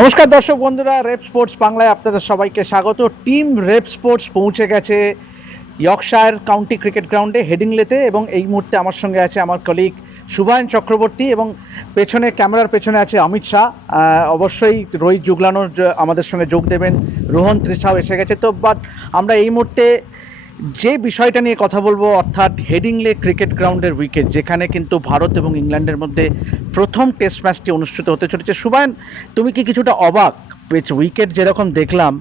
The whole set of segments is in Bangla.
নমস্কার দর্শক বন্ধুরা, রেপ স্পোর্টস বাংলায় আপনাদের সবাইকে স্বাগত। টিম রেপ স্পোর্টস পৌঁছে গেছে ইয়র্কশায়ার কাউন্টি ক্রিকেট গ্রাউন্ডে হেডিংলেতে এবং এই মুহূর্তে আমার সঙ্গে আছে আমার কলিগ সুভায়ন চক্রবর্তী এবং পেছনে, ক্যামেরার পেছনে আছে অমিত শাহ। অবশ্যই রোহিত জুগলানোর আমাদের সঙ্গে যোগ দেবেন। রোহন ত্রিশাও এসে গেছে। তো বাট আমরা এই মুহূর্তে যে বিষয়টা নিয়ে কথা বলব, অর্থাৎ হেডিংলে ক্রিকেট গ্রাউন্ডের উইকেট, যেখানে কিন্তু ভারত এবং ইংল্যান্ডের মধ্যে প্রথম টেস্ট ম্যাচটি অনুষ্ঠিত হতে চলেছে। সুবায়ন তুমি কি কিছুটা অবাক? উইকেট যেরকম দেখলাম,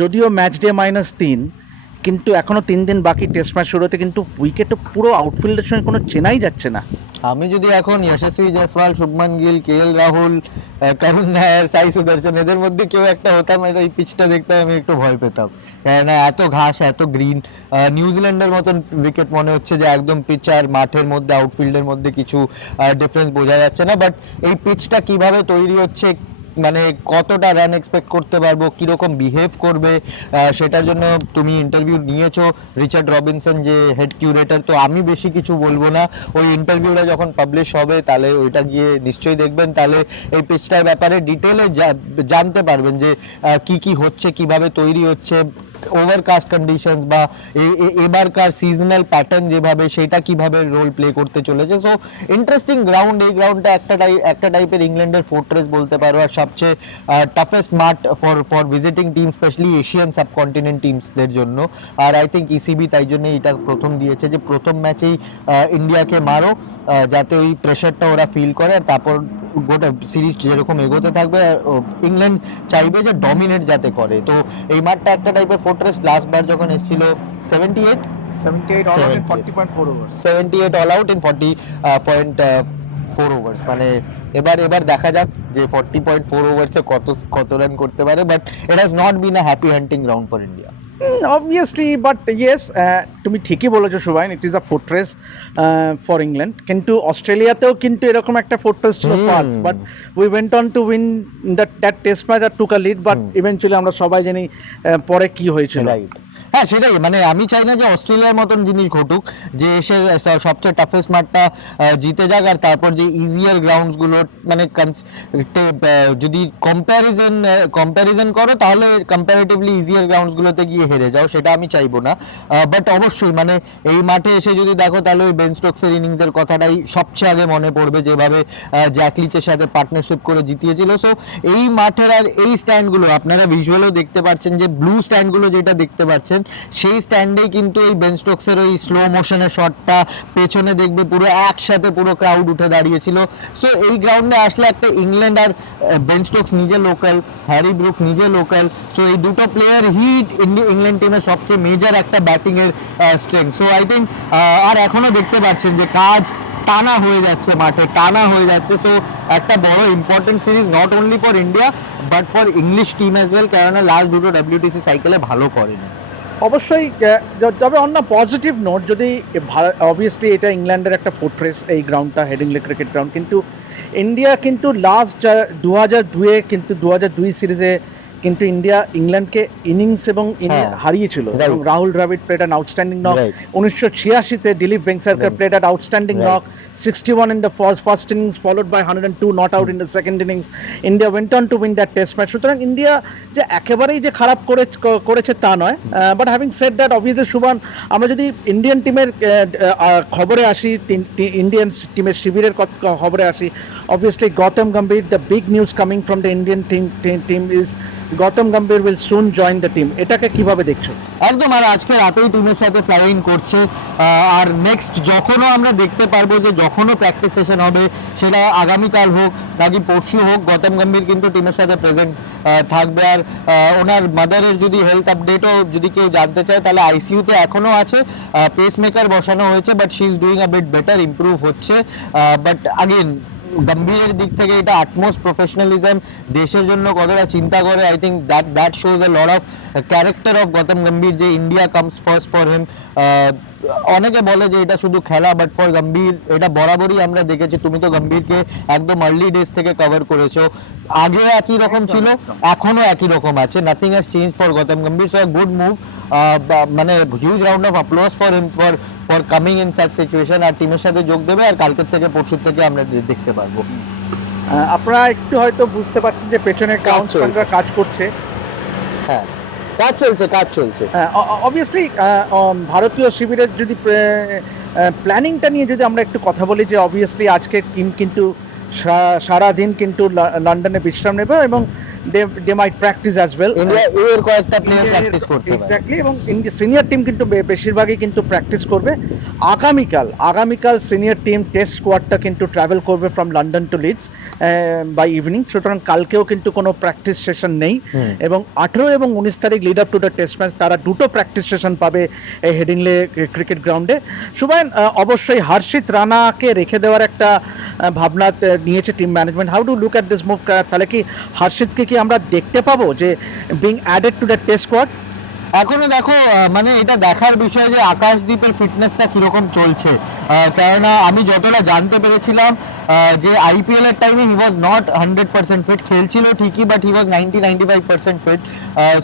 যদিও ম্যাচ ডে মাইনাস তিন কিন্তু এখনও তিন দিন বাকি টেস্ট ম্যাচ শুরু হতে কিন্তু উইকেট পুরো আউটফিল্ডের সঙ্গে কোনো চেনাই যাচ্ছে না। আমি যদি এখন যশস্বী জয়সওয়াল শুভমান গিল কে এল রাহুল করুণ নায়ার সাই সুদর্শন এদের মধ্যে কেউ একটা হতাম এটা এই পিচটা দেখতে আমি একটু ভয় পেতাম। কেননা এত ঘাস, এত গ্রিন নিউজিল্যান্ডের মতন উইকেট মনে হচ্ছে যে একদম পিচ আর মাঠের মধ্যে আউটফিল্ডের মধ্যে কিছু ডিফারেন্স বোঝা যাচ্ছে না। বাট এই পিচটা কীভাবে তৈরি হচ্ছে মানে কতটা রান এক্সপেক্ট করতে পারব, কীরকম বিহেভ করবে সেটার জন্য তুমি ইন্টারভিউ নিয়েছো। রিচার্ড রবিনসন যে হেড কিউরেটার তো আমি বেশি কিছু বলব না। ওই ইন্টারভিউটা যখন পাবলিশ হবে, তাহলে ওইটা গিয়ে নিশ্চয়ই দেখবেন। তাহলে এই পেজটার ব্যাপারে ডিটেলে জানতে পারবেন যে কি কি হচ্ছে, কীভাবে তৈরি হচ্ছে। ওভারকাস্ট কন্ডিশনস বা এবারকার সিজনাল প্যাটার্ন যেভাবে, সেটা কীভাবে রোল প্লে করতে চলেছে। সো ইন্টারেস্টিং গ্রাউন্ড এই গ্রাউন্ডটা একটা টাইপ একটা টাইপের ইংল্যান্ডের ফোর্ট্রেস বলতে পারো। আর সবচেয়ে টাফেস্ট মাঠ for for visiting team specially Asian subcontinent টিমসদের জন্য। আর আই থিঙ্ক ইসিবি তাই জন্য এটা প্রথম দিয়েছে যে, প্রথম ম্যাচেই ইন্ডিয়াকে মারো যাতে ওই প্রেশারটা ওরা ফিল করে। আর তারপর গোটা সিরিজ যেরকম এগোতে থাকবে ইংল্যান্ড চাইবে যে ডমিনেট যাতে করে। তো এই মাঠটা একটা টাইপের ফোর্ট্রেস লাস্ট বার যখন এসেছিল seventy eight seventy eight all out in 40.4 over seventy eight all out in forty point four overs মানে এবার এবার দেখা যাক যে ফর্টি পয়েন্ট ফোর ওভার্সে কত কত রান করতে পারে but it has not been a happy hunting ground for India obviously but yes তুমি ঠিকই বলেছ Subhan it is a fortress for England কিন্তু অস্ট্রেলিয়াতেও কিন্তু এরকম একটা ফোর্ট্রেস ছিল। First but we went on to win that that test match R took a lead but. Eventually আমরা সবাই জানি পরে কি হয়েছিল হ্যাঁ সেটাই মানে আমি চাই না যে অস্ট্রেলিয়ার মতন জিনিস ঘটুক যে এসে সবচেয়ে টাফেস্ট মাঠটা জিতে যাক আর তারপর যে ইজিয়ার গ্রাউন্ডসগুলো মানে যদি কম্প্যারিজন কম্প্যারিজন করো তাহলে কম্প্যারেটিভলি ইজিয়ার গ্রাউন্ডসগুলোতে গিয়ে হেরে যাও, সেটা আমি চাইব না। বাট অবশ্যই মানে এই মাঠে এসে যদি দেখো, তাহলে ওই বেন স্টোকসের ইনিংসের কথাটাই সবচেয়ে আগে মনে পড়বে, যেভাবে জ্যাকলিচের সাথে পার্টনারশিপ করে জিতিয়েছিল। সো এই মাঠের আর এই স্ট্যান্ডগুলো আপনারা ভিজুয়ালও দেখতে পাচ্ছেন যে ব্লু স্ট্যান্ডগুলো যেটা দেখতে পাচ্ছেন, সেই স্ট্যান্ডেই কিন্তু এই বেন স্টোকসের ওই স্লো মোশনের শটটা পেছনে দেখবে, পুরো একসাথে পুরো ক্রাউড উঠে দাঁড়িয়েছিল। সো এই গ্রাউন্ডে আসলে একটা ইংল্যান্ড আর বেন স্টোকস নিজে লোকাল হ্যারি ব্রুক নিজে লোকাল সো এই দুটো প্লেয়ার হিট ইংল্যান্ড টিমের সবচেয়ে মেজর একটা ব্যাটিং এর স্ট্রেংথ সো আই থিঙ্ক আর এখনও দেখতে পাচ্ছেন যে কাজ টানা হয়ে যাচ্ছে মাঠে, টানা হয়ে যাচ্ছে। সো একটা বড় important series not only for India but for English team as well কেননা লাস্ট দুটো ডাব্লিউটিসি সাইকেলে ভালো করেনি। অবশ্যই তবে অন্য পজিটিভ নোট যদি অবভিয়াসলি এটা ইংল্যান্ডের একটা ফোর্ট্রেস এই গ্রাউন্ডটা হেডিংলে ক্রিকেট গ্রাউন্ড কিন্তু ইন্ডিয়া কিন্তু লাস্ট দু হাজার দুয়ে কিন্তু দু হাজার দুই সিরিজে কিন্তু ইন্ডিয়া ইংল্যান্ডকে ইনিংস এবং ইনি- হ্যাঁ, হারিয়েছিল এবং Rahul Dravid played an outstanding knock. উনিশশো ছিয়াশিতে Dilip Right. Played at outstanding knock sixty one in the first innings followed by hundred and two not out in the second innings India went on to win that test match সুতরাং ইন্ডিয়া যে একেবারেই যে খারাপ করে করেছে তা নয়। But having set that obviously Subhan আমরা যদি ইন্ডিয়ান টিমের খবরে আসি ইন্ডিয়ান টিমের শিবিরের খবরে আসি obviously Gautam Gambhir the big news coming from the Indian team team is Gautam Gambhir will soon join the team এটাকে কীভাবে দেখছ? একদম, আর আজকে রাতেই টিমের সাথে ফ্লাইং করছে। আর নেক্সট যখনও আমরা দেখতে পারব যে যখনও প্র্যাকটিস সেশন হবে, সেটা আগামীকাল হোক নাকি পরশু হোক, গৌতম গম্ভীর কিন্তু টিমের সাথে প্রেজেন্ট থাকবে। আর ওনার মাদারের যদি হেলথ আপডেটও যদি কেউ জানতে চায়, তাহলে আইসিইউতে এখনও আছে। পেস মেকার বসানো হয়েছে but she is doing a bit better improve হচ্ছে। বাট আগেন গম্ভীরের দিক থেকে এটা আটমোস্ট প্রফেশনালিজম দেশের জন্য কতটা চিন্তা করে I think that that shows a lot of character of Gautam Gambhir যে India comes first for him অনেকে বলে যে এটা শুধু খেলা বাট ফর গম্ভীর এটা বরাবরই আমরা দেখেছি। তুমি তো গম্ভীরকে একদম আর্লি ডেজ থেকে কভার করেছ। আগেও একই রকম ছিল এখনও একই রকম আছে। Nothing has change for Gautam Gambhir so good move মানে huge round of applause for him for for coming in such situation আর টিমের সাথে যোগ দেবে আর কালকের থেকে পরশুর থেকে আমরা দেখতে পারব। আপনারা একটু হয়তো বুঝতে পারছেন যে পেছনে কাউন্স চলছে। কাজ করছে। হ্যাঁ। কাজ চলছে কাজ চলছে। অবভিয়াসলি ভারতীয় শিবিরের যদি প্ল্যানিংটা নিয়ে যদি আমরা একটু কথা বলি যে অবভিয়াসলি আজকে টিম কিন্তু সারাদিন কিন্তু লন্ডনে বিশ্রাম নেবে এবং they might practice as well India এর কয়েকটা প্লেয়ার প্র্যাকটিস করতে এক্স্যাক্টলি এবং সিনিয়র টিম কিন্তু বেশিরভাগই কিন্তু প্র্যাকটিস করবে। আগামীকাল আগামীকাল সিনিয়র টিম টেস্ট স্কোয়াডটা কিন্তু ট্রাভেল করবে from London to Leeds by evening সুতরাং কালকেও কিন্তু কোনো প্র্যাকটিস সেশন নেই। এবং আঠেরো এবং উনিশ তারিখ lead up to the test match তারা দুটো প্র্যাকটিস সেশন পাবে এই হেডিংলে ক্রিকেট গ্রাউন্ডে সুবায়ন অবশ্যই হর্ষিত রানাকে রেখে দেওয়ার একটা ভাবনা নিয়েছে team management how do look at this move তাহলে কি হর্ষিতকে কি আমরা দেখতে পাবো যে being added to the test squad এখনও দেখো মানে এটা দেখার বিষয় যে আকাশদ্বীপের ফিটনেসটা কীরকম চলছে। কেননা আমি যতটা জানতে পেরেছিলাম যে আইপিএল এর টাইমে he was not hundred percent fit খেলছিল ঠিকই but he was ninety ninety five percent fit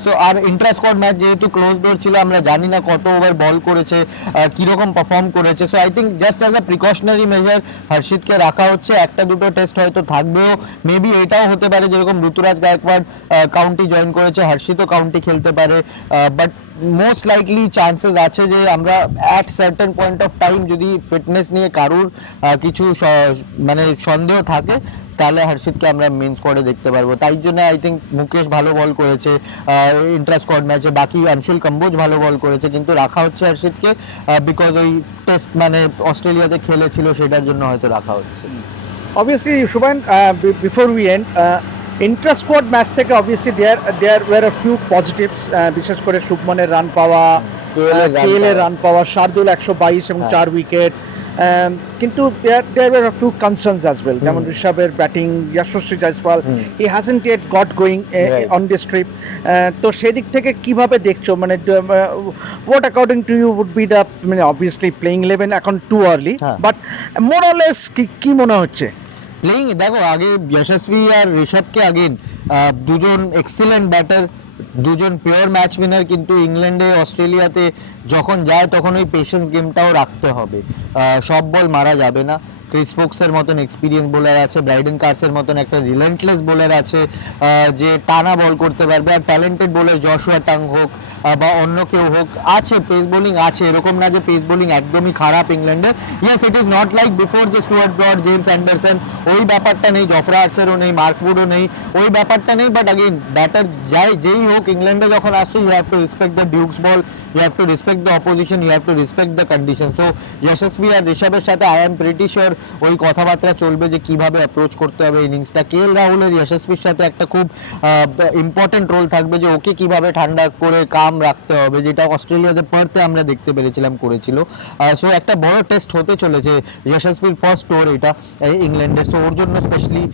so R inter squad match যেহেতু ক্লোজ ডোর ছিল, আমরা জানি না কত ওভার বল করেছে কীরকম পারফর্ম করেছে। So I think just as a precautionary measure হর্ষিতকে রাখা হচ্ছে। একটা দুটো টেস্ট হয়তো থাকবেও। মেবি এটাও হতে পারে, যেরকম ঋতুরাজ গায়কোয়াড় কাউন্টি জয়েন করেছে, হর্ষিতও কাউন্টি খেলতে পারে। বাট মোস্ট লাইকলি চান্সেস আছে যে আমরা at certain point of time যদি ফিটনেস নিয়ে কারুর কিছু মানে সন্দেহ থাকে, তাহলে হর্ষিতকে আমরা মেন স্কোয়াডে দেখতে পারব। তাই জন্য আই থিঙ্ক মুকেশ ভালো বল করেছে ইন্টার স্কোয়াড ম্যাচে বাকি অংশুল কম্বোজ ভালো বল করেছে, কিন্তু রাখা হচ্ছে হর্ষিতকে বিকজ ওই টেস্ট মানে অস্ট্রেলিয়াতে খেলেছিল, সেটার জন্য হয়তো রাখা হচ্ছে। Obviously Subhan before we end inter squad match থেকে obviously there there were a few positives বিশেষ করে শুভমনের রান পাওয়া কেএল এর রান পাওয়া শার্দুল একশো বাইশ এবং হ্যাঁ। চার উইকেট কিন্তু there there were a few concerns as well যেমন। ঋষভের batting Yashasvi Jaiswal. He hasn't yet got going on this trip তো সেদিক থেকে কীভাবে দেখছ মানে what according to you would be the মানে অবভিয়াসলি প্লেইং ইলেভেন এখন too early. But more or less কি মনে হচ্ছে প্লেইং দেখো, আগে যশস্বী আর ঋষভকে আগেন দুজন এক্সিলেন্ট ব্যাটার দুজন পিওর ম্যাচ উইনার কিন্তু ইংল্যান্ডে, অস্ট্রেলিয়াতে যখন যায়, তখন ওই পেশেন্স গেমটাও রাখতে হবে। সব বল মারা যাবে না। ক্রিস ফোক্সের মতন এক্সপিরিয়েন্স বোলার আছে ব্রাইডেন কার্সের মতন একটা রিলেন্টলেস বোলার আছে যে টানা বল করতে পারবে। আর ট্যালেন্টেড বোলার জশুয়া টাং হোক বা অন্য কেউ হোক, আছে পেস বোলিং আছে, এরকম না যে পেস বোলিং একদমই খারাপ ইংল্যান্ডের। Yes it is not like before যে স্টুয়ার্ট ব্রড জেমস অ্যান্ডারসন ওই ব্যাপারটা নেই জফরা আর্চারও নেই মার্কউডও নেই, ওই ব্যাপারটা নেই বাট আগেন ব্যাটার যাই, যেই হোক, ইংল্যান্ডে যখন আসছে you have to respect the Dukes ball you have to respect the opposition you have to respect the condition so Yashasvi আর ঋষভের সাথে আই এম প্রিটি শিওর ওই কথাবার্তা চলবে যে কীভাবে অ্যাপ্রোচ করতে হবে ইনিংসটা কে এল রাহুলের যশস্বীর সাথে একটা খুব ইম্পর্টেন্ট রোল থাকবে যে ওকে কীভাবে ঠান্ডা করে কাম রাখতে হবে, যেটা অস্ট্রেলিয়াতে পারতে আমরা দেখতে পেরেছিলাম করেছিল। সো একটা বড় টেস্ট হতে চলেছে যশস্বীর ফার্স্ট টোর এটা ইংল্যান্ডের সো ওর জন্য স্পেশালি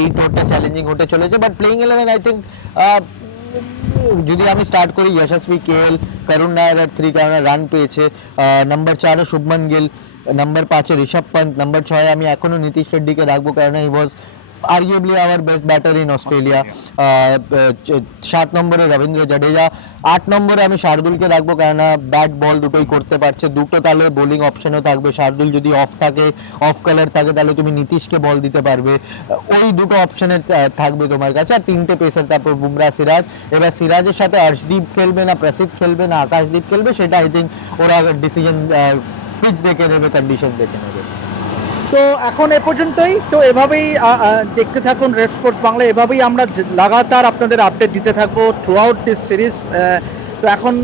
এই টোরটা চ্যালেঞ্জিং হতে চলেছে but playing eleven I think যদি আমি স্টার্ট করি যশস্বী কেএল করুণ নায়ার আর থ্রি কারণে রান পেয়েছে নাম্বার চারে শুভমান গিল নাম্বার পাঁচে ঋষভ পন্ত নাম্বার ছয়ে আমি এখনও নীতিশ রেড্ডিকে রাখব কারণ he was arguably our best batter in Australia সাত নম্বরে রবীন্দ্র জাডেজা আট নম্বরে আমি শার্দুলকে রাখব কেননা ব্যাট বল দুটোই করতে পারছে। দুটো তাহলে বোলিং অপশনও থাকবে। শার্দুল যদি অফ থাকে অফ কালার থাকে তাহলে তুমি নীতিশকে বল দিতে পারবে। ওই দুটো অপশনে থাকবে তোমার কাছে। আর তিনটে পেসার তারপর বুমরা সিরাজ। এবার সিরাজের সাথে হর্ষদীপ খেলবে না প্রসিদ্ধ খেলবে না আকাশদীপ খেলবে সেটা আই থিঙ্ক ওরা ডিসিশন পিচ দেখে নেবে কন্ডিশন দেখে নেবে। তো এখন এ পর্যন্তই। তো এভাবেই দেখতে থাকুন রেড স্পোর্টস বাংলা এভাবেই আমরা লাগাতার আপনাদের আপডেট দিতে থাকব থ্রু আউট দিস সিরিজ তো এখন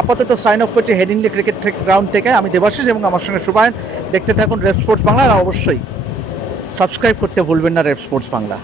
আপাতত সাইন অফ করছি হেডিংলি ক্রিকেট গ্রাউন্ড থেকে। আমি দেবাশিস এবং আমার সঙ্গে সুবায়ন দেখতে থাকুন রেড স্পোর্টস বাংলা আর অবশ্যই সাবস্ক্রাইব করতে ভুলবেন না রেড স্পোর্টস বাংলা